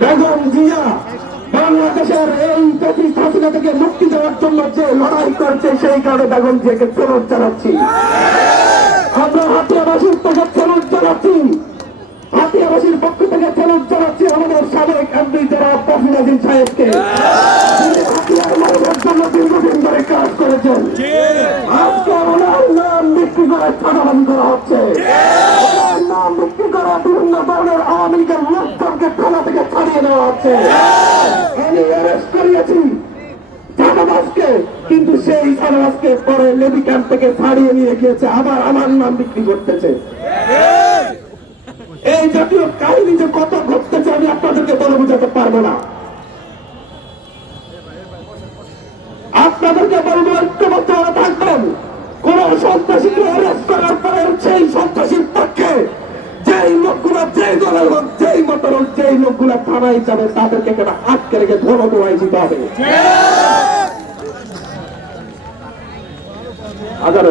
বেগম জিয়া, বাংলাদেশের এই জাতি হাসিনা থেকে মুক্তি দেওয়ার জন্য যে লড়াই করছে, সেই কারণে বেগম জিয়াকে ফেরত জানাচ্ছি। আমরা হাতিয়াবাসীর থেকে ফেরত জানাচ্ছি। হাতিয়াবাসীর পক্ষ থেকে ফেরত জানাচ্ছি আমাদের সাবেক এমপি যারা পফিনাজিন সাহেবকে। হাতিয়ার জন্য দীর্ঘদিন ধরে কাজ করেছেন। আজকে ওনার নাম বিক্রি করে চাঁদাবাজি করা হচ্ছে। ওনার নাম বিক্রি করে বিভিন্ন ধরনের আওয়ামী লীগের লোকজনকে থানা থেকে কিন্তু সেই চাঁদাবাজকে পরে লেবি ক্যাম্প থেকে ছাড়িয়ে নিয়ে গিয়েছে, আবার আমার নাম বিক্রি করতেছে। এই জাতীয় কাহিনী যে কত ঘটতেছে, আমি আপনাদেরকে বলে বোঝাতে পারব না। আপনাদেরকে বলব ঐক্যবদ্ধ থাকবেন। কোন সন্ত্রাসীকে অ্যারেস্ট করার পরে সেই সন্ত্রাসীর পক্ষে লোকগুলো যেই দলের হোক যেই মতের হোক যেই লোকগুলো থানায় যাবে তাদেরকে এখানে আটকে রেখে ধরো দোয়াই দিতে হবে? হাজার